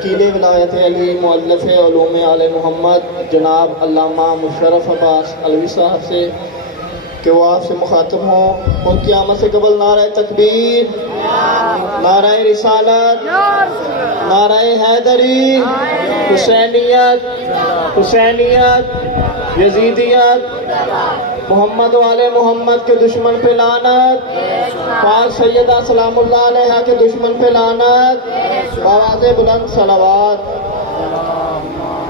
وکیل ولایت علی مؤلف علوم آل محمد جناب علامہ مشرف عباس علوی صاحب سے کہ وہ آپ سے مخاطب ہوں. ان کی آمد سے قبل نعرہ تکبیر، نعرہ رسالت، نعرہ حیدری، حسینیت، حسینیت، یزیدیت، محمد والے محمد کے دشمن پہ لعنت، پاک سیدہ سلام اللہ علیہا کے دشمن پہ لعنت، آواز بلند صلوات.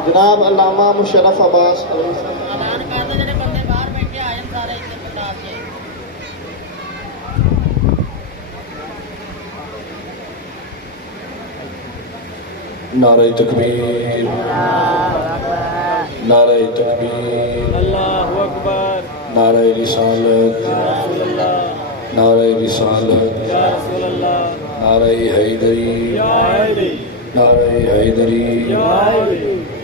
جناب علامہ مشرف عباس علوی صاحب. نعرہ تکبیر، نعرہ تکبیر، اللہ اکبر، نعرہ رسالت، نعرہ رسالت، نعرہ حیدری، نعرہ حیدری،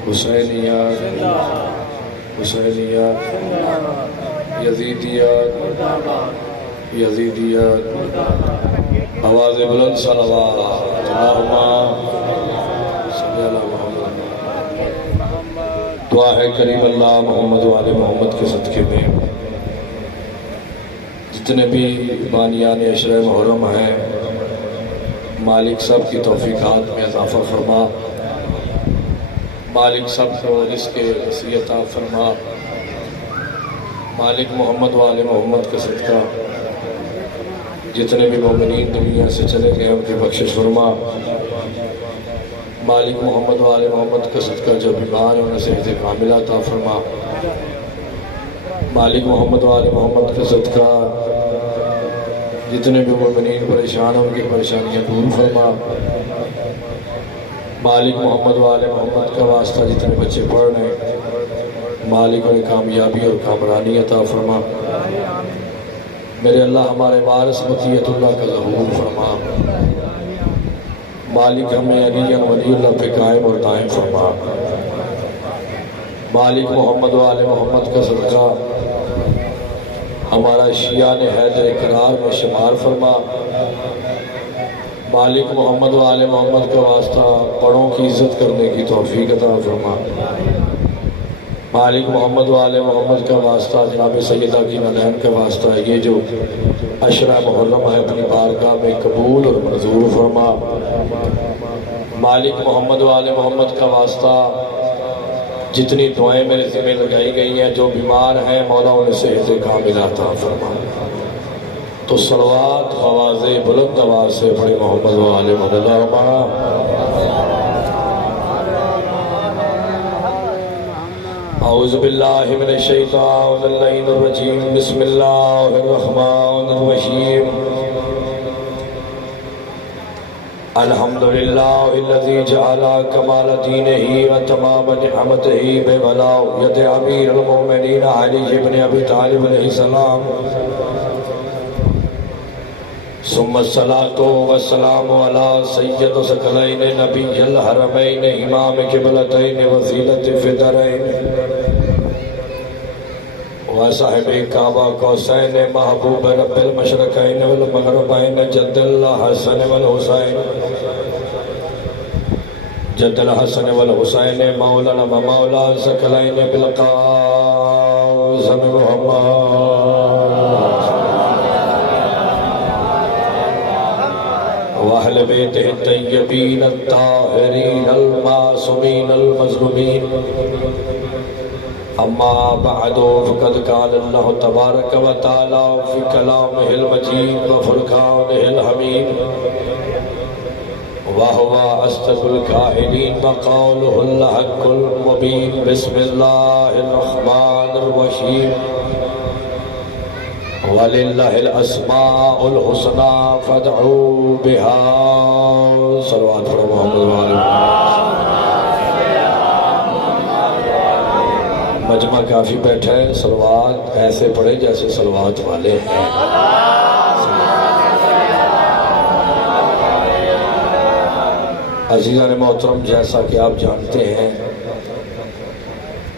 حسینیت، حسینیت، یزیدیت، یزیدیت. آواز بلند صلوات. اللہم دعا ہے کریم اللہ محمد والے محمد کے صدقے میں جتنے بھی بانیان عشرہ محرم ہیں، مالک سب کی توفیقات میں اضافہ فرما، مالک سب کو رزق وسیع عطا فرما، مالک محمد والے محمد کا صدقہ جتنے بھی مومنین دنیا سے چلے گئے ان کی بخشش فرما، مالک محمد والے محمد کا صدقہ جو بیمار ہیں انہیں صحت کاملہ عطا فرما، مالک محمد والے محمد کا صدقہ جتنے بھی مومنین پریشان ہیں ان کی پریشانیاں دور فرما، مالک محمد والے محمد کا واسطہ جتنے بچے پڑھ رہے ہیں مالک انہیں کامیابی اور کامرانی عطا فرما. میرے اللہ ہمارے وارث بقیت اللہ کا ظہور فرما، مالک ہمیں علی ولی اللہ پہ قائم اور دائم فرما، مالک محمد والے محمد کا صدقہ ہمارا شیعان حیدر قرار میں شمار فرما، مالک محمد والے محمد کا واسطہ بڑوں کی عزت کرنے کی توفیق عطا فرما، مالک محمد والے محمد کا واسطہ جناب سیدہ کی نالین کا واسطہ یہ جو عشرہ محرم ہے اپنی بارگاہ میں قبول اور منظور فرما، مالک محمد والے محمد کا واسطہ جتنی دعائیں میرے ذمہ لگائی گئی ہیں جو بیمار ہیں مولا انہیں صحت کاملہ عطا فرما. تو صلوات آواز بلند آواز سے پڑھے محمد والے محمد. اعوذ باللہ من الشیطان اللعین الرجیم بسم اللہ الرحمن الرحیم. الحمدللہ الذی جعل کمال دینہ و تمام نعمتہ بولایت امیر المومنین علی بن ابی طالب علیہ السلام، ثم الصلاة والسلام علی سید ثقلین نبی الحرمین امام قبلتین وسیلۃ فدرین وصاحب کعبہ قوسین محبوب رب المشرقین والمغربین جد الحسن والحسین جد الحسن والحسین مولانا و مولا ثقلین بالقاسم محمد واہل بیتہ الطیبین الطاہرین المعصومین المظلومین. اما بعد فقد قال اللہ تبارک و تعالی فی کلامہ المجید و فرقانہ الحمید وہو اصدق القائلین وقولہ الحق المبین. بسم اللہ الرحمن الرحیم. وَلِلَّهِ الْأَسْمَاءُ الْحُسْنَى فَادْعُوا بِهَا. صلوات پر محمد والے. مجمع کافی بیٹھا ہے، صلوات ایسے پڑھے جیسے صلوات والے ہیں. عزیزان محترم، جیسا کہ آپ جانتے ہیں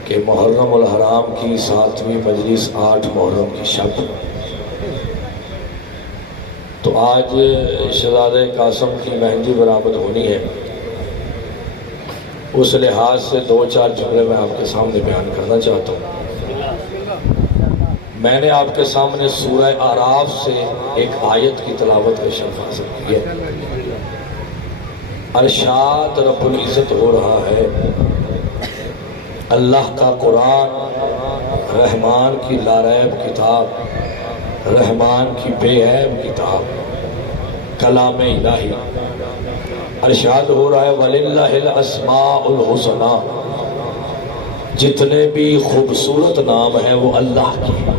کہ محرم الحرام کی 7ویں مجلس 8 محرم کی شب، تو آج شہزادہ قاسم کی مہندی برآمد ہونی ہے. اس لحاظ سے دو چار جملے میں آپ کے سامنے بیان کرنا چاہتا ہوں۔ میں نے آپ کے سامنے سورہ اعراف سے ایک آیت کی تلاوت کا شرف حاصل کی ہے۔ ارشاد رب العزت ہو رہا ہے، اللہ کا قرآن رحمان کی لاریب کتاب، رحمان کی بے عیب کتاب، کلام الہی۔ ارشاد ہو رہا ہے وَلِلَّهِ الْأَسْمَاءُ الْحُسْنَى، جتنے بھی خوبصورت نام ہیں وہ اللہ کے ہیں۔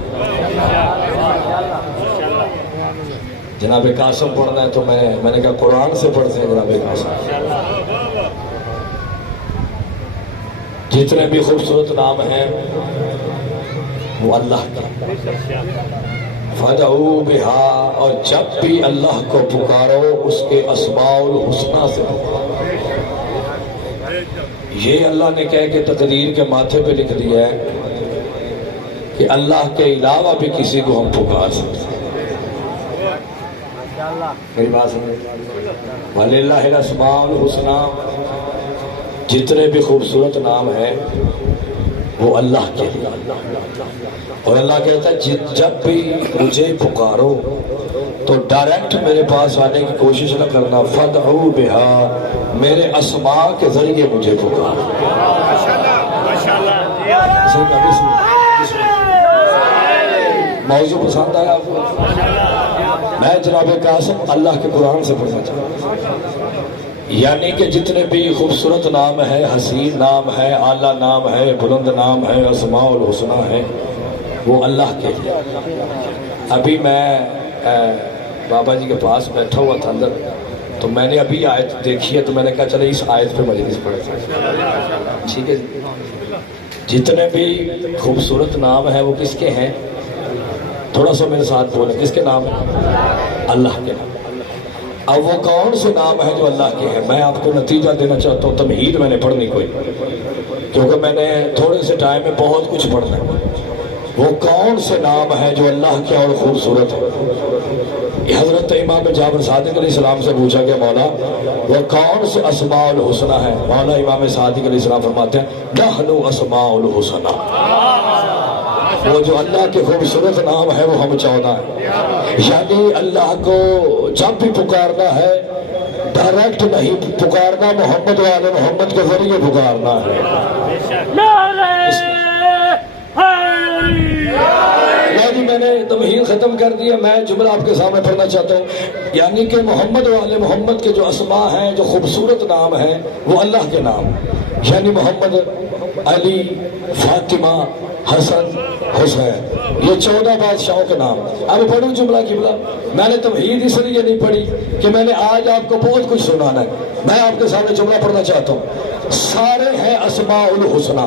جناب قاسم پڑھنا ہے تو میں نے کہا قرآن سے پڑھتے ہیں جناب قاسم۔ جتنے بھی خوبصورت نام ہیں وہ اللہ کے۔ فَدْعُوا بِهَا، اور جب بھی اللہ کو پکارو اس کے اسماء الحسنى سے پکارو۔ یہ اللہ نے کہہ کے تقدیر کے ماتھے پہ لکھ دیا ہے کہ اللہ کے علاوہ بھی کسی کو ہم پکار سکتے ہیں۔ میری بات سمجھ، وَلِلَّهِ الْأَسْمَاءُ الْحُسْنَى، جتنے بھی خوبصورت نام ہیں وہ اللہ کے لیے۔ اور اللہ کہتا ہے جب بھی مجھے پکارو تو ڈائریکٹ میرے پاس آنے کی کوشش نہ کرنا، فَدْعُوا بِهَا، میرے اسماء کے ذریعے مجھے پکارو۔ موضوع پسند آیا آپ کو؟ میں جناب قاسم اللہ کے قرآن سے پڑھنا چاہتا ہوں، یعنی کہ جتنے بھی خوبصورت نام ہے، حسین نام ہے، اعلیٰ نام ہے، بلند نام ہے، اسماء الحسنى ہے، وہ اللہ کے لیے۔ ابھی میں بابا جی کے پاس بیٹھا ہوا تھا اندر، تو میں نے ابھی آیت دیکھی ہے تو میں نے کہا چلے اس آیت پہ مجلس پڑھتے ہیں۔ ٹھیک ہے جی، جتنے بھی خوبصورت نام ہیں وہ کس کے ہیں؟ تھوڑا سا میرے ساتھ بولیں، کس کے نام ہیں؟ اللہ کے نام۔ اب وہ کون سے نام ہیں جو اللہ کے ہیں؟ میں آپ کو نتیجہ دینا چاہتا ہوں، تمہید میں نے پڑھنی کوئی، کیونکہ میں نے تھوڑے سے ٹائم میں بہت کچھ پڑھنا ہے۔ وہ کون سے نام ہیں جو اللہ کے اور خوبصورت ہیں؟ حضرت امام جعفر صادق علیہ السلام سے پوچھا کہ مولا وہ کون سے اسماء الحسنى ہیں؟ مولا امام صادق علیہ السلام فرماتے ہیں نحن اسماء الحسنى، وہ جو اللہ کے خوبصورت نام ہے وہ ہم 14 ہیں۔ یعنی اللہ کو جب بھی پکارنا ہے ڈائریکٹ نہیں پکارنا، محمد والے محمد کے ذریعے پکارنا ہے۔ یعنی میں نے تمہید ختم کر دیا، میں جملہ آپ کے سامنے پڑھنا چاہتا ہوں، یعنی کہ محمد والے محمد کے جو اسماء ہیں، جو خوبصورت نام ہیں، وہ اللہ کے نام، یعنی محمد، علی، فاطمہ، حسن، حسین، یہ 14 بادشاہوں کے نام۔ اب پڑھوں جملہ قبلہ، میں نے تمہید اس لیے نہیں پڑھی کہ میں نے آج آپ کو بہت کچھ سنانا ہے، میں آپ کے سامنے جملہ پڑھنا چاہتا ہوں۔ سارے ہیں اسماء الحسنى،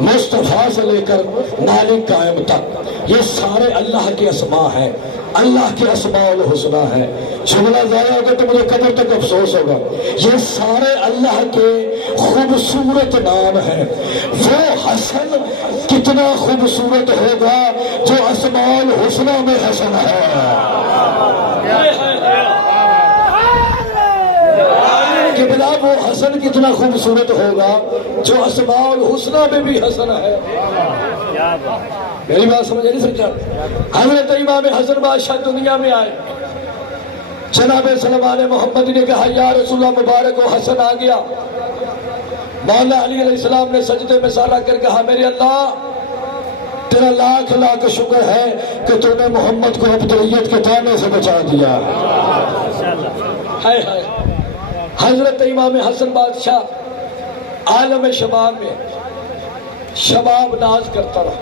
مصطفیٰ سے لے کر مالک قائم تک، یہ سارے اللہ کے اسماء ہیں، اللہ کے اسماء الحسنى ہیں۔ جملہ ضائع ہوگا تو مجھے قبر تک افسوس ہوگا۔ یہ سارے اللہ کے خوبصورت نام ہیں۔ وہ حسن کتنا خوبصورت ہوگا جو اسماء الحسنى میں حسن ہے۔ کہ بلا وہ حسن کتنا خوبصورت ہوگا جو اسماء الحسنى میں بھی حسن ہے۔ میری بات سمجھ نہیں سکتا؟ حضرت امام حسن بادشاہ دنیا میں آئے، جناب سلمان محمد نے کہا یا رسول اللہ مبارک و حسن آ گیا۔ مولا علی علیہ السلام نے سجدے میں سالہ کر کہا میرے اللہ تیرا لاکھ لاکھ شکر ہے کہ تو نے محمد کو ابتلیت کے تانے سے بچا دیا۔ حضرت امام حسن بادشاہ عالم شباب میں شباب ناز کرتا رہا،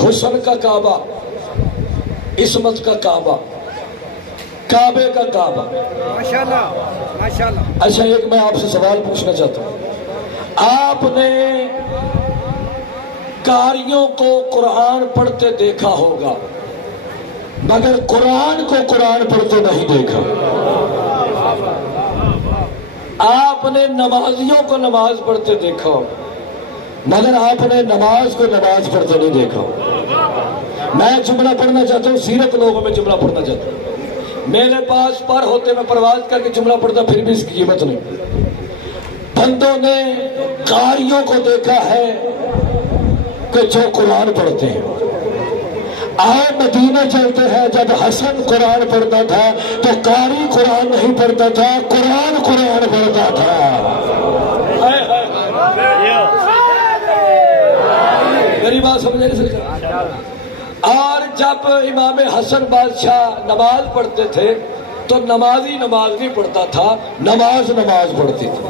حسن کا کعبہ، عصمت کا کعبہ، کعبے کا کعبہ۔ اچھا ایک میں آپ سے سوال پوچھنا چاہتا ہوں، آپ نے قاریوں کو قرآن پڑھتے دیکھا ہوگا مگر قرآن کو قرآن پڑھتے نہیں دیکھا۔ آپ نے نمازیوں کو نماز پڑھتے دیکھا ہوگا مگر آپ نے نماز کو نماز پڑھتے نہیں دیکھا۔ میں جملہ پڑھنا چاہتا ہوں، سیرت لوگوں میں جملہ پڑھنا چاہتا ہوں۔ میرے پاس پر ہوتے میں پرواز کر کے جملہ پڑھتا پھر بھی اس کی قیمت نہیں۔ بندوں نے قاریوں کو دیکھا ہے کہ جو قرآن پڑھتے ہیں. آئے مدینہ چلتے ہیں. جب حسن قرآن پڑھتا تھا تو قاری قرآن نہیں پڑھتا تھا, قرآن پڑھتا تھا. میری بات سمجھے نہیں سکتا. اور جب امام حسن بادشاہ نماز پڑھتے تھے تو نمازی نماز نہیں پڑھتا تھا, نماز پڑھتی تھی.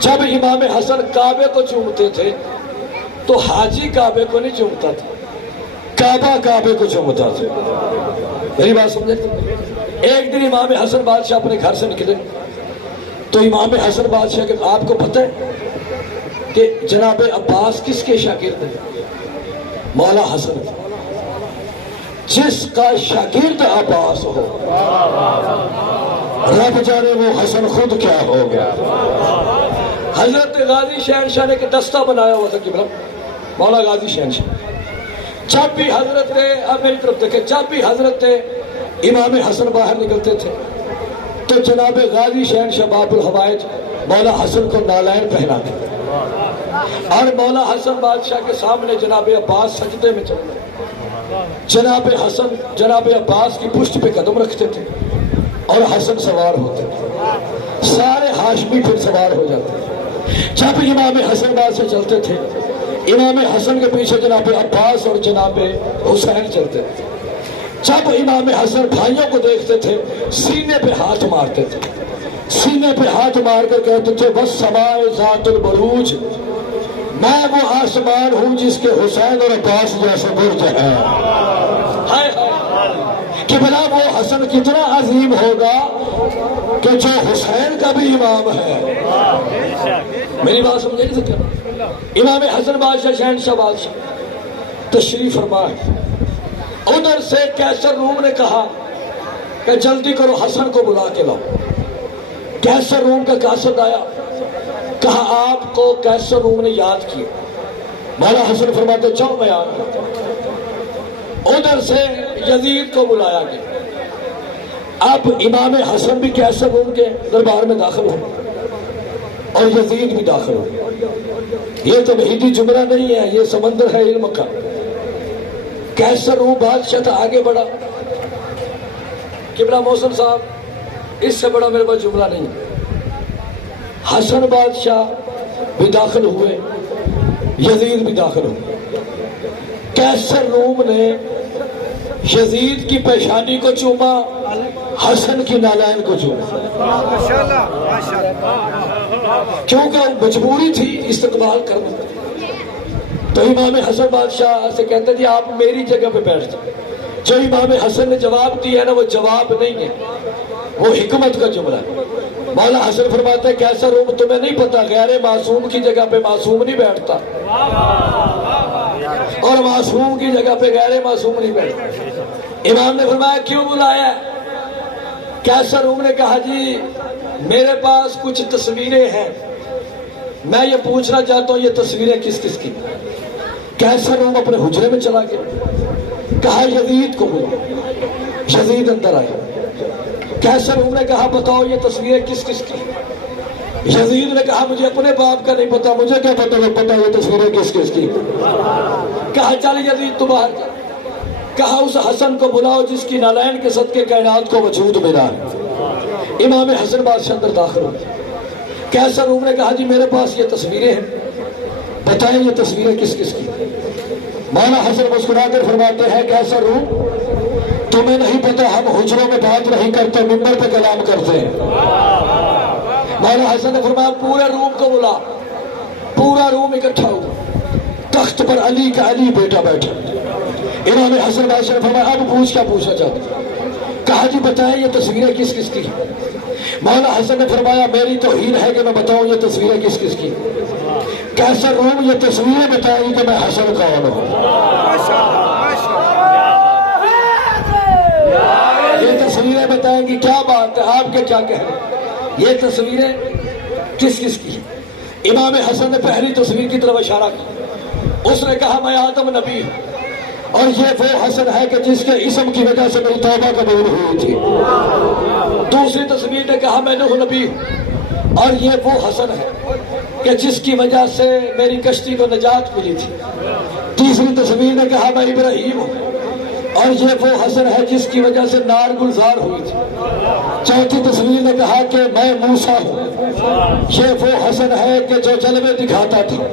جب امام حسن کعبے کو چومتے تھے تو حاجی کعبے کو نہیں چومتا تھا, کعبہ کعبے کو چومتا تھا. میری بات سمجھے. ایک دن امام حسن بادشاہ اپنے گھر سے نکلے تو امام حسن بادشاہ کے آپ کو پتہ ہے کہ جناب عباس کس کے شاگرد ہیں؟ مولا حسن. جس کا شاگرد عباس ہو رب جانے وہ حسن خود کیا ہو گیا. حضرت غازی شہنشاہ نے کہ دستہ بنایا ہوا تھا قبلہ, مولا غازی شہنشاہ. جب بھی حضرت اب میری طرف دیکھیں, جب بھی حضرت امام حسن باہر نکلتے تھے تو جناب غازی شہنشاہ باب الحوائج مولا حسن کو نالین پہناتے تھے اور مولا حسن بادشاہ کے سامنے جناب عباس سجدے میں چل رہے. جناب حسن جناب عباس کی پشت پہ قدم رکھتے تھے اور حسن سوار ہوتے تھے. سارے ہاشمی پھر سوار ہو جاتے تھے. جب امام حسن بادشاہ چلتے تھے امام حسن کے پیچھے جناب عباس اور جناب حسین چلتے تھے. جب امام حسن بھائیوں کو دیکھتے تھے سینے پہ ہاتھ مارتے تھے, سینے پہ ہاتھ مار کر کہتے تھے وَالسَّمَاءِ ذَاتُ الْبُرُوجِ, میں وہ آسمان ہوں جس کے حسین اور عباس جیسے برج ہے. کہ بلا وہ حسن کتنا عظیم ہوگا کہ جو حسین کا بھی امام ہے. میری بات سمجھے نہیں سکتے. امام حسن بادشاہ شہنشاہ بادشاہ تشریف فرما ہے. ادھر سے کیسر روم نے کہا کہ جلدی کرو حسن کو بلا کے لاؤ. کیسر روم کا قاصد آیا, کہا آپ کو کیسر روم نے یاد کیا. مولا حسن فرماتے چلو میں آ رہا. ادھر سے یزید کو بلایا گیا. اب امام حسن بھی کیسر روم کے دربار میں داخل ہو اور یزید بھی داخل ہو. یہ تو وحیدی جملہ نہیں ہے, یہ سمندر ہے علم کا. کیسر روم بادشاہ تھا, آگے بڑھا. قبلہ محسن صاحب اس سے بڑا میرے پاس جملہ نہیں. حسن بادشاہ بھی داخل ہوئے, یزید بھی داخل ہوئے. کیسر روم نے یزید کی پیشانی کو چوما, حسن کی نالین کو چوما. کیونکہ مجبوری تھی استقبال کرنا. تو امام حسن بادشاہ سے کہتے جی آپ میری جگہ پہ بیٹھ جائیں. جو امام حسن نے جواب دیا ہے نا وہ جواب نہیں ہے, وہ حکمت کا جملہ ہے. مولا حسن فرماتے ہیں کیسا روم تمہیں نہیں پتا غیر معصوم کی جگہ پہ معصوم نہیں بیٹھتا اور معصوم کی جگہ پہ غیر معصوم نہیں بیٹھتا. امام نے فرمایا کیوں بلایا؟ کیسا روم نے کہا جی میرے پاس کچھ تصویریں ہیں, میں یہ پوچھنا چاہتا ہوں یہ تصویریں کس کس کی. کیسا روم اپنے حجرے میں چلا گیا, کہا یزید کو بولو. یزید اندر آیا. کیسا روم نے کہا بتاؤ یہ تصویریں کس کس کی. یزید نے کہا مجھے اپنے باپ کا نہیں پتا, مجھے کیا پتا یہ تصویریں کس کس کی. کہا چل یزید تو باہر جا. کہا اس حسن کو بلاؤ جس کی نالین کے صدقے کائنات کو وجود ملا ہے. امام حسن بادشاہ اندر داخل ہو. کیسا روم نے کہا جی میرے پاس یہ تصویریں ہیں, بتائیں یہ تصویریں کس کس کی. مولا حسن مسکرا کر فرماتے ہیں کیسا روم تمہیں نہیں پتا ہم حجروں میں بات نہیں کرتے, منبر پہ کلام کرتے ہیں. مولا حسن نے فرمایا پورے روم کو بلا. پورا روم اکٹھا ہوا. تخت پر علی کا علی بیٹا بیٹھا. امام حسن بادشاہ نے فرمایا اب پوچھ کیا پوچھنا چاہتے. کہا جی بتائیں یہ تصویریں کس کس کی. مولا حسن نے فرمایا میری توہین ہے کہ میں بتاؤں یہ تصویریں کس کس کی. کیسا روم یہ تصویریں بتائیں گی کہ میں حسن کون ہوں. یہ تصویریں بتائیں گی کیا بات ہے, آپ کے کیا کہہ رہے ہیں. یہ تصویریں کس کس کی. امام حسن نے پہلی تصویر کی طرف اشارہ کیا. اس نے کہا میں آدم نبی ہوں اور یہ وہ حسن ہے کہ جس کے اسم کی وجہ سے میری توبہ قبول ہوئی تھی. دوسری تصویر نے کہا میں نوح نبی ہوں اور یہ وہ حسن ہے کہ جس کی وجہ سے میری کشتی کو نجات ملی تھی۔ تیسری تصویر نے کہا میں ابراہیم ہوں، اور یہ وہ حسن ہے جس کی وجہ سے نار گلزار ہوئی تھی۔ چوتھی تصویر نے کہا کہ میں موسیٰ ہوں، یہ وہ حسن ہے کہ جو جلوے دکھاتا تھا۔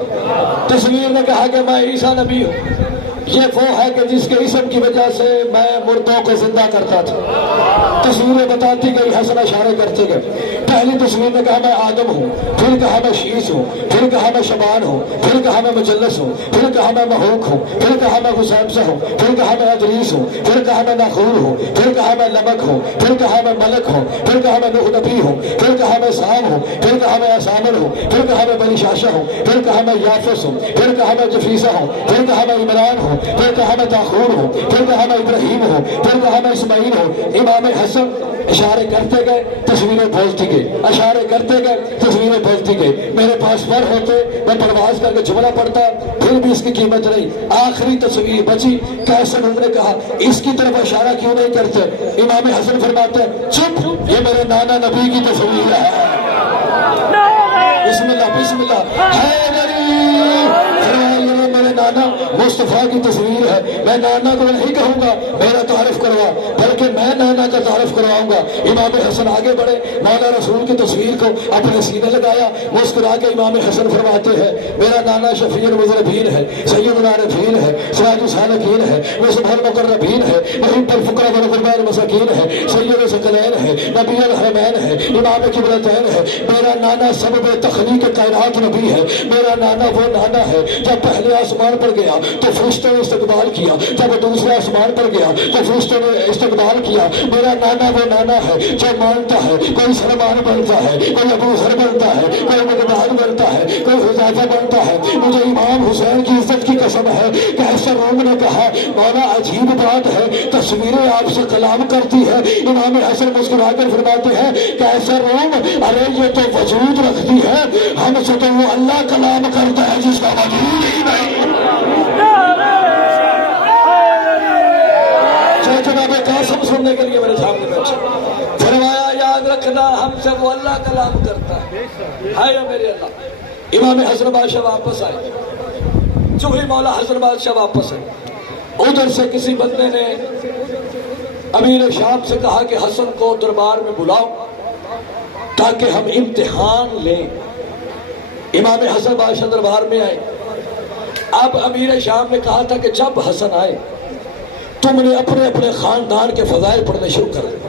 تصویر نے کہا کہ میں عیسیٰ نبی ہوں، یہ وہ ہے کہ جس کے اسم کی وجہ سے میں مردوں کو زندہ کرتا تھا۔ تصویریں بتاتی گئی، حسن اشارے کرتے گئے۔ پہلی تصویر نے کہا میں آدم ہوں، پھر کہا میں شیس ہوں، پھر کہا میں شبان ہوں، پھر کہا میں مجلس ہوں، پھر کہا میں محوق ہوں، پھر کہا میں حسیبسہ ہوں، پھر کہا میں ادریس ہوں، پھر کہا میں ناخور ہوں، پھر کہا میں نمک ہوں، پھر کہا میں ملک ہوں، پھر کہا میں نوح نبی ہوں، پھر کہا میں سام ہوں، پھر کہا میں اسامر ہوں، پھر کہا میں بنی شاشہ ہوں، پھر کہا میں یافس ہوں، پھر کہا میں جفیسہ ہوں، پھر کہا میں عمران ہوں، پھر کہا میں تاخور ہوں، پھر کہا میں ابراہیم ہوں، پھر کہا میں اسماعیل ہوں۔ امام حسن اشارے کرتے گئے، تصویریں بولتی گئی، اشارے کرتے گئے، تصویریں بولتی گئی۔ میرے پاس پر ہوتے میں پرواز کر کے جملہ پڑھتا، پھر بھی اس کی قیمت نہیں۔ آخری تصویر بچی، کیسے انہوں نے کہا اس کی طرف اشارہ کیوں نہیں کرتے؟ امام حسن فرماتے ہیں چپ، یہ میرے نانا نبی کی تصویر ہے۔ بسم اللہ بسم اللہ، میرے نانا مصطفیٰ کی تصویر ہے۔ میں نانا کو نہیں کہوں گا میرا تعارف کروا، بلکہ میں نانا کا تعارف کرواؤں گا۔ امام حسن آگے بڑھے، مولا رسول کی تصویر کو اپنے سینے لگایا، مسکرا کے امام حسن فرماتے ہیں میرا نانا شفیع المذنبین ہے، سید العارفین ہے، سراج السالکین ہے، مصباح المقربین ہے، محب الفقراء والغرباء المساکین ہے، سید الثقلین ہے، نبی الحرمین ہے، امام قبلتین ہے۔ میرا نانا سبب تخلیق کائنات نبی ہے۔ میرا نانا وہ نانا ہے جب پہلے آسمان پر گیا تو فرشتوں نے استقبال کیا، جب دوسرے آسمان پر گیا تو فرشتوں نے استقبال کیا۔ میرا نانا وہ نانا ہے جو مانتا ہے، کوئی سلمان بنتا ہے، کوئی ابو ذر بنتا ہے، کوئی مقداد بنتا ہے، کوئی حذیفہ بنتا ہے۔ مجھے امام حسین کی عزت کی قسم ہے کہ ایسا روم نے کہا مولا عجیب بات ہے، تصویریں آپ سے کلام کرتی ہے۔ امام حسن مسکرا کر فرماتے ہیں کہ ایسا روم، ارے یہ تو وجود رکھتی ہے، ہم سے تو وہ اللہ کلام کرتا ہے جس کا وجود ہی نہیں۔ جناب قاسم سننے کے لیے میرے سامنے بیٹھے، فرمایا یاد رکھنا ہم سے وہ اللہ کلام کرتا ہے میرے اللہ۔ امام حسن بادشاہ واپس آئے، جو ہی مولا حسن بادشاہ واپس آئے، ادھر سے کسی بندے نے امیر شام سے کہا کہ حسن کو دربار میں بلاؤ تاکہ ہم امتحان لیں۔ امام حسن بادشاہ دربار میں آئے۔ اب امیر شام نے کہا تھا کہ جب حسن آئے تم نے اپنے اپنے خاندان کے فضائل پڑھنے شروع کر دیں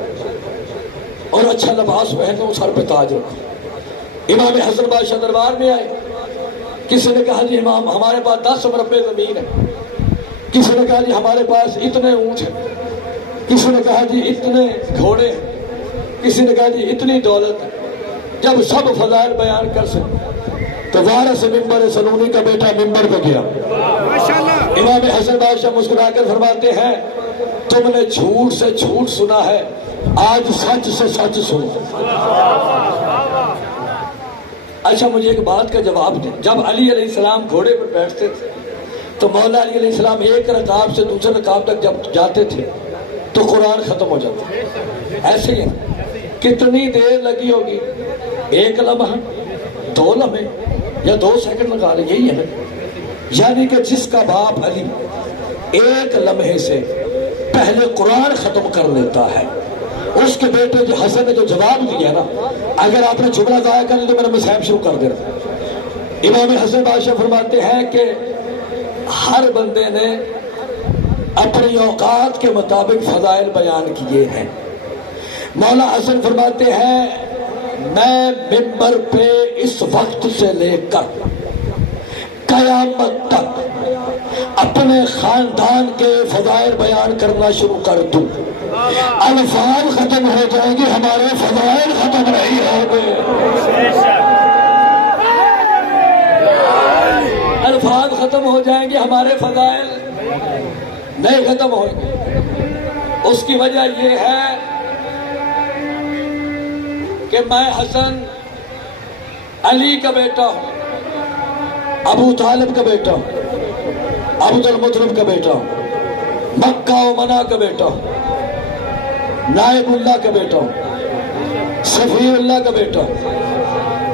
اور اچھا لباس پہنو، سر پہ تاج رکھو۔ امام حسن بادشاہ دربار میں آئے، کسی نے کہا جی امام ہمارے پاس 10 مربع زمین ہے، کسی نے کہا جی ہمارے پاس اتنے اونٹ ہیں، کسی نے کہا جی اتنے گھوڑے ہیں، کسی نے کہا جی اتنی دولت ہے۔ جب سب فضائل بیان کر سکے تو وارث ممبر سنونی کا بیٹا ممبر پہ گیا۔ امام حسن بادشاہ مسکرا کر فرماتے ہیں تم نے جھوٹ سے جھوٹ سنا ہے، آج سچ سے سچ سنو۔ اچھا مجھے ایک بات کا جواب دیں، جب علی علیہ السلام گھوڑے پر بیٹھتے تھے تو مولا علی علیہ السلام ایک رکعت سے دوسرے رکعت تک جب جاتے تھے تو قرآن ختم ہو جاتا، ایسے ہی کتنی دیر لگی ہوگی؟ 1 لمحہ، 2 لمحے یا 2 سیکنڈ لگا لیں، یہی ہے نا۔ یعنی کہ جس کا باپ علی 1 لمحے سے پہلے قرآن ختم کر لیتا ہے، اس کے بیٹے جو حسن نے جو جواب دیا نا، اگر آپ نے جملہ ضائع کر لیا تو میرا مسائب شروع کر دینا۔ امام حسن بادشاہ فرماتے ہیں کہ ہر بندے نے اپنی اوقات کے مطابق فضائل بیان کیے ہیں۔ مولا حسن فرماتے ہیں میں ممبر پہ اس وقت سے لے کر قیامت تک اپنے خاندان کے فضائل بیان کرنا شروع کر دوں، الفاظ ختم ہو جائیں گے، ہمارے فضائل ختم نہیں ہوں گے۔ الفاظ ختم ہو جائیں گے، ہمارے فضائل نہیں ختم ہوں گے۔ اس کی وجہ یہ ہے کہ میں حسن علی کا بیٹا ہوں، ابو طالب کا بیٹا ہوں، عبد المطلب کا بیٹا ہوں، مکہ و منا کا بیٹا ہوں، نائب اللہ کا بیٹا ہوں، صفی اللہ کا بیٹا ہوں،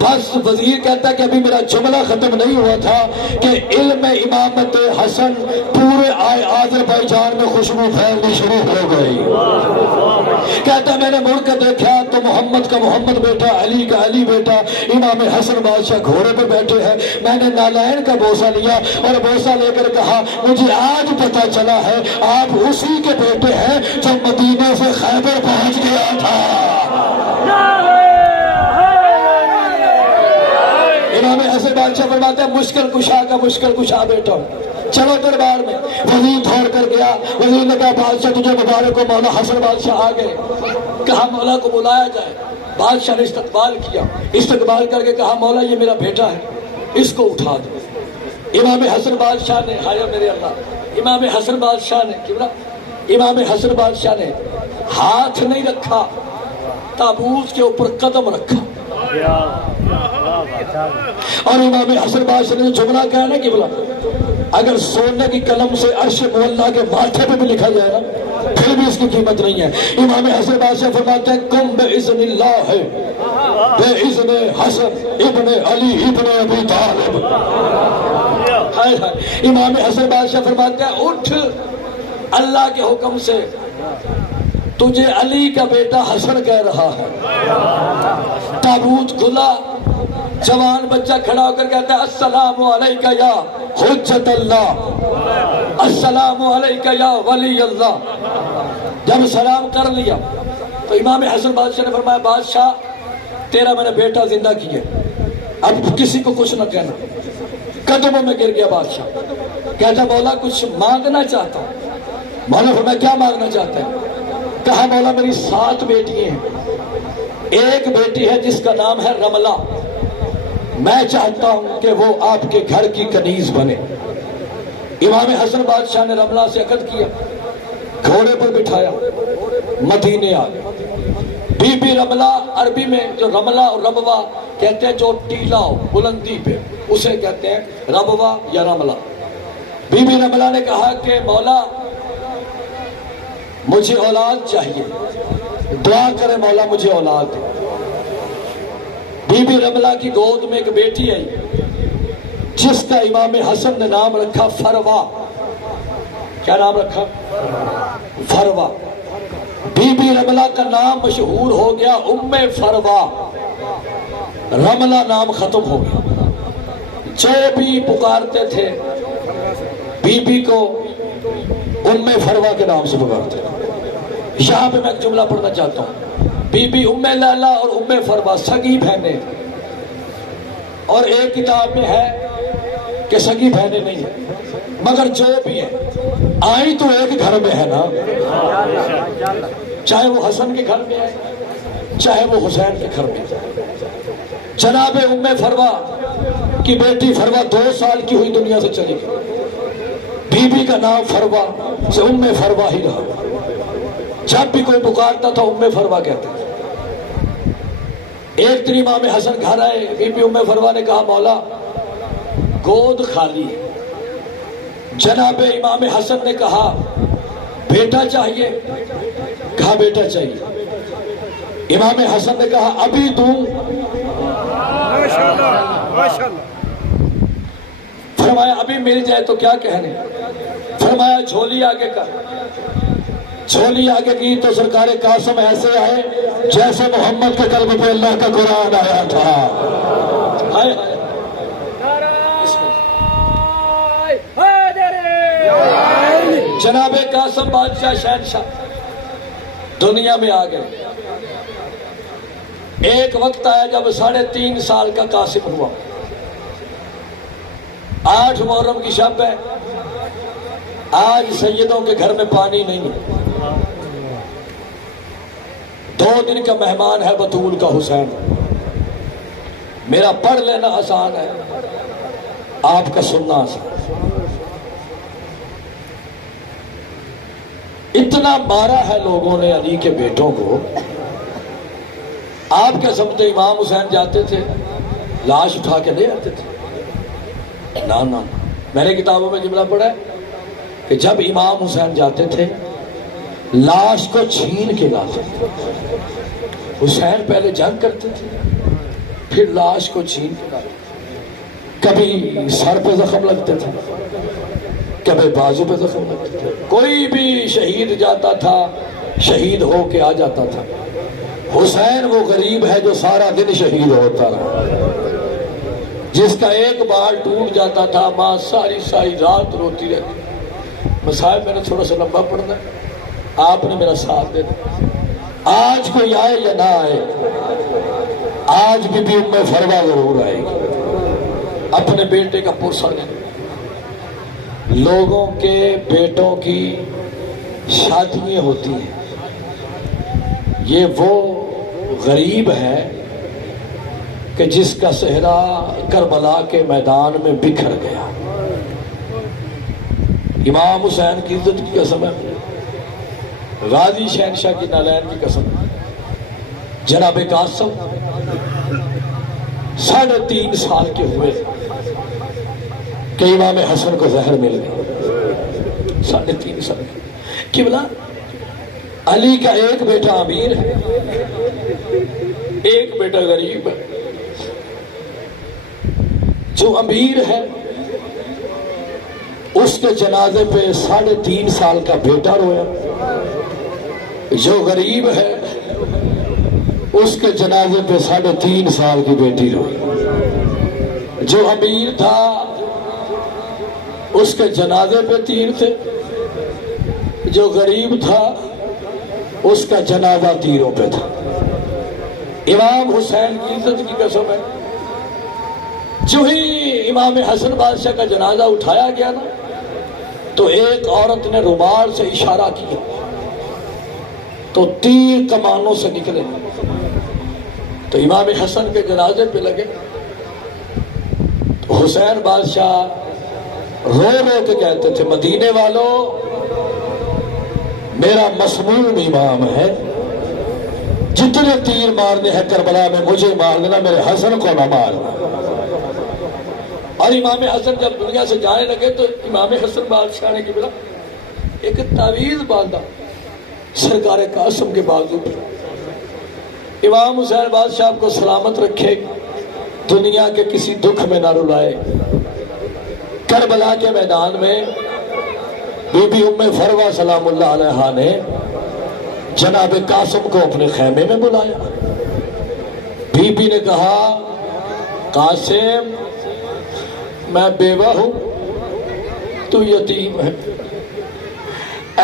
بس وزیر کہتا ہے کہ ابھی میرا جملہ ختم نہیں ہوا تھا کہ علم امامت حسن پورے آذربائیجان میں خوشبو پھیلنی شروع ہو گئی. کہتا ہے میں نے مڑ کر دیکھا تو محمد کا محمد بیٹا، علی کا علی بیٹا، امام حسن بادشاہ گھوڑے پہ بیٹھے ہیں. میں نے نالائن کا بوسہ لیا اور بوسہ لے کر کہا مجھے آج پتا چلا ہے آپ اسی کے بیٹے ہیں جو مدینے سے خیبر پہنچ گیا تھا. امام حسن بادشاہ فرماتے ہیں مشکل کشا کا مشکل کشا بیٹا، چلو دربار میں. وزیر دوڑ کر گیا. وزیر نے کہا بادشاہ تجھے مبارک ہو. مولا حسن بادشاہ آ گئے. کہا مولا کو بلایا جائے. بادشاہ نے استقبال کیا. استقبال کر کے کہا مولا یہ میرا بیٹا ہے، اس کو اٹھا دو. امام حسن بادشاہ نے ہایا میرے اللہ، امام حسن بادشاہ نے کیوں نہ امام حسن بادشاہ نے ہاتھ نہیں رکھا، تابوت کے اوپر قدم رکھا. اور امام حسن بادشاہ نے جملہ کہا نا کہ بلا اگر سونے کی قلم سے عرش مولا کے ماتھے پہ بھی لکھا جائے نا پھر بھی اس کی قیمت نہیں ہے. امام حسن بادشاہ فرماتے ہیں کم بِإِذْنِ اللہ ہے بِإِذْنِ حسن ابن علی ابن ابی طالب. ہائے ہائے. امام حسن بادشاہ فرماتے ہیں اٹھ، اللہ کے حکم سے تجھے علی کا بیٹا حسن کہہ رہا ہے. تابوت کھلا. جوان بچہ کھڑا ہو کر کہتا ہے السلام علیکہ یا حجت اللہ، السلام علیکہ یا ولی اللہ. جب سلام کر لیا تو امام حسن بادشاہ نے فرمایا بادشاہ تیرا میں نے بیٹا زندہ کیا، اب کسی کو کچھ نہ کہنا. قدموں میں گر گیا بادشاہ. کہتا مولا کچھ مانگنا چاہتا ہوں. مولا فرمایا کیا مانگنا چاہتا ہے؟ کہا مولا میری 7 بیٹی ہیں، ایک بیٹی ہے جس کا نام ہے رملہ، میں چاہتا ہوں کہ وہ آپ کے گھر کی کنیز بنے. امام حسن بادشاہ نے رملہ سے عقد کیا، گھوڑے پر بٹھایا، مدینے آ گئے. بی بی رملہ عربی میں جو رملہ اور ربوہ کہتے ہیں جو ٹیلا ہو بلندی پہ اسے کہتے ہیں ربوہ یا رملہ. بی بی رملہ نے کہا کہ مولا مجھے اولاد چاہیے، دعا کرے مولا مجھے اولاد دے. بی بی رملہ کی گود میں ایک بیٹی آئی جس کا امام حسن نے نام رکھا فروا. کیا نام رکھا؟ فروا. بی بی رملہ کا نام مشہور ہو گیا ام فروا. رملہ نام ختم ہو گیا. جو بھی پکارتے تھے بی بی کو ام فروا کے نام سے پکارتے تھے. یہاں پہ میں ایک جملہ پڑھنا چاہتا ہوں. بی بی ام لیلہ اور ام فروا سگی بہنیں، اور ایک کتاب میں ہے کہ سگی بہنیں نہیں ہیں، مگر جو بھی ہیں آئی تو ایک گھر میں ہے نا. چاہے وہ حسن کے گھر میں ہے چاہے وہ حسین کے گھر میں ہے. جناب ام فروا کی بیٹی فروا 2 سال کی ہوئی دنیا سے چلی گئی. بی بی کا نام فروا سے ام فروا ہی رہا. جب بھی کوئی پکارتا تھا ام فروا کہتے تھے. ایک دن امام حسن گھر آئے. بی بی ام فروا نے کہا مولا گود خالی ہے. جناب امام حسن نے کہا بیٹا چاہیے؟ کہا بیٹا چاہیے. امام حسن نے کہا ابھی دوں؟ فرمایا ابھی مل جائے تو کیا کہنے. فرمایا جھولی آگے کر. جھولی آگے کی تو سرکار قاسم ایسے آئے جیسے محمد کے قلب پہ اللہ کا قرآن آیا تھا. ہائے جناب قاسم بادشاہ شہنشاہ دنیا میں آ گئے. ایک وقت آیا جب 3.5 سال کا قاسم ہوا. 8 محرم کی شب ہے. آج سیدوں کے گھر میں پانی نہیں ہے. 2 دن کا مہمان ہے بطول کا حسین. میرا پڑھ لینا آسان ہے، آپ کا سننا آسان. اتنا مارا ہے لوگوں نے علی کے بیٹوں کو. آپ کے سمجھتے امام حسین جاتے تھے لاش اٹھا کے لے آتے تھے؟ نا. میں نے کتابوں میں جملہ پڑھا ہے کہ جب امام حسین جاتے تھے لاش کو چھین کے لاتے تھے. حسین پہلے جنگ کرتے تھے پھر لاش کو چھین، کبھی سر پہ زخم لگتے تھے، کبھی بازو پہ زخم لگتے تھے۔ کوئی بھی شہید جاتا تھا شہید ہو کے آ جاتا تھا۔ حسین وہ غریب ہے جو سارا دن شہید ہوتا رہا، جس کا ایک بال ٹوٹ جاتا تھا ماں ساری ساری رات روتی رہتی۔ صاحب میں نے تھوڑا سا لمبا پڑھنا ہے، آپ نے میرا ساتھ دینا۔ آج کوئی آئے یا نہ آئے، آج بھی ام فروا ضرور آئے گی، اپنے بیٹے کا پرسہ لے۔ لوگوں کے بیٹوں کی شادیاں ہوتی ہیں، یہ وہ غریب ہے کہ جس کا صحرا کربلا کے میدان میں بکھر گیا۔ امام حسین کی عزت کی قسم ہے، غازی شہنشاہ کی نالین کی قسم، جناب قاسم 3.5 سال کے ہوئے کہ امام حسن کو زہر مل گئی۔ 3.5 سال کی بلا علی کا ایک بیٹا امیر ہے، ایک بیٹا غریب ہے۔ جو امیر ہے اس کے جنازے پہ 3.5 سال کا بیٹا رویا، جو غریب ہے اس کے جنازے پہ 3.5 سال کی بیٹی روئی۔ جو امیر تھا اس کے جنازے پہ 3 تھے، جو غریب تھا اس کا جنازہ تیروں پہ تھا۔ امام حسین کی عزت کی قسم ہے، جو ہی امام حسن بادشاہ کا جنازہ اٹھایا گیا نا تو ایک عورت نے رومال سے اشارہ کیا تو تیر کمانوں سے نکلے تو امام حسن کے جنازے پہ لگے۔ تو حسین بادشاہ رو رو کے کہتے تھے، مدینے والوں میرا مسموم امام ہے، جتنے تیر مارنے ہیں کربلا میں مجھے مار دینا، میرے حسن کو نہ مارنا۔ اور امام حسن جب دنیا سے جانے لگے تو امام حسن بادشاہ نے بلا ایک تعویذ باندھا سرکار قاسم کے بازو پر، امام حسین بادشاہ کو سلامت رکھے، دنیا کے کسی دکھ میں نہ رلائے۔ کربلا کے میدان میں بی بی ام فروا سلام اللہ علیہا نے جناب قاسم کو اپنے خیمے میں بلایا۔ بی بی نے کہا، قاسم میں بیوہ ہوں، تو یتیم ہے،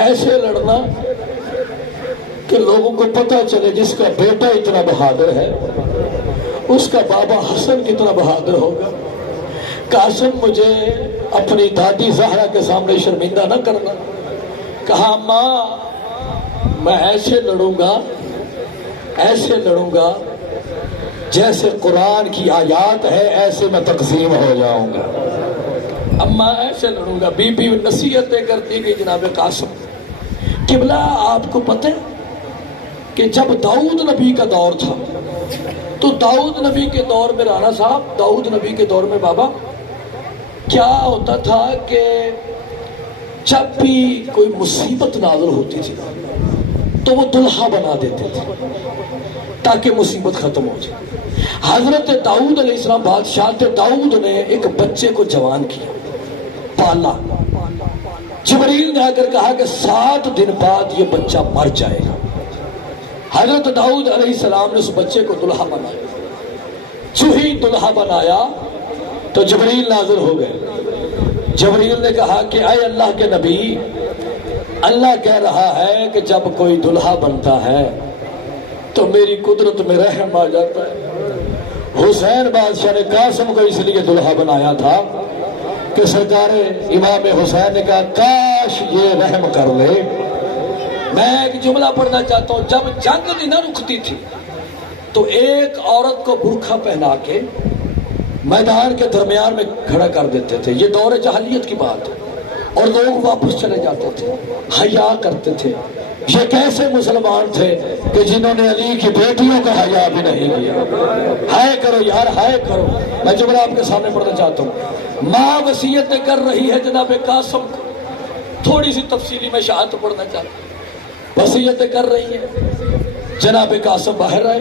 ایسے لڑنا کہ لوگوں کو پتہ چلے جس کا بیٹا اتنا بہادر ہے اس کا بابا حسن کتنا بہادر ہوگا۔ قاسم مجھے اپنی دادی زہرا کے سامنے شرمندہ نہ کرنا۔ کہا، ماں میں ایسے لڑوں گا جیسے قرآن کی آیات ہے، ایسے میں تقسیم ہو جاؤں گا۔ اماں ایسے لڑوں گا۔ بی بی نصیحتیں کرتی گئی جناب قاسم۔ قبلہ آپ کو پتہ کہ جب داؤد نبی کا دور تھا تو داؤد نبی کے دور میں رانا صاحب، داؤد نبی کے دور میں بابا کیا ہوتا تھا کہ جب بھی کوئی مصیبت نازل ہوتی تھی تو وہ دلہا بنا دیتے تھے تاکہ مصیبت ختم ہو جائے۔ حضرت داؤد علیہ السلام بادشاہ تھے، داؤد نے ایک بچے کو جوان کیا، پالا۔ جبریل نے آ کر کہا کہ 7 دن بعد یہ بچہ مر جائے گا۔ حضرت داؤد علیہ السلام نے اس بچے کو دلہا بنایا۔ جو ہی دلہا بنایا تو جبریل نازل ہو گئے۔ جبریل نے کہا کہ اے اللہ کے نبی، اللہ کہہ رہا ہے کہ جب کوئی دلہا بنتا ہے تو میری قدرت میں رحم آ جاتا ہے۔ حسین بادشاہ نے قاسم کو اس لیے دلہا بنایا تھا کہ سرکار امام حسین نے کہا کاش یہ رحم کر لے۔ میں ایک جملہ پڑھنا چاہتا ہوں، جب جنگ نہیں نہ رکتی تھی تو ایک عورت کو برقع پہنا کے میدان کے درمیان میں کھڑا کر دیتے تھے۔ یہ دور جاہلیت کی بات ہے اور لوگ واپس چلے جاتے تھے، حیا کرتے تھے۔ یہ کیسے مسلمان تھے کہ جنہوں نے علی کی بیٹیوں کا حیا بھی نہیں کیا؟ ہائے کرو یار، ہائے کرو۔ میں جملہ آپ کے سامنے پڑھنا چاہتا ہوں۔ ماں وصیتیں کر رہی ہے جناب قاسم، تھوڑی سی تفصیلی میں شہادت پڑھنا چاہتا ہوں۔ وصیتیں کر رہی ہے، جناب قاسم باہر آئے،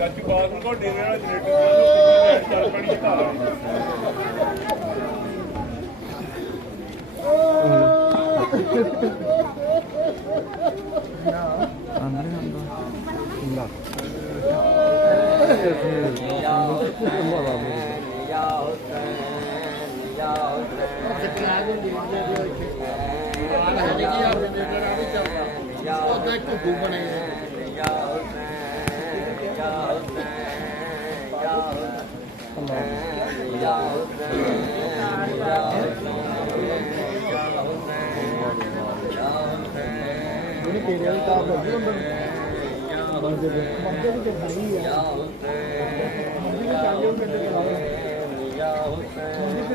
ਚਾਚੂ ਬਾਦ ਨੂੰ ਘੋੜੇ ਨਾਲ ਜਨਰੇਟਰ ਚੱਲ ਪਣੀ ਘਰ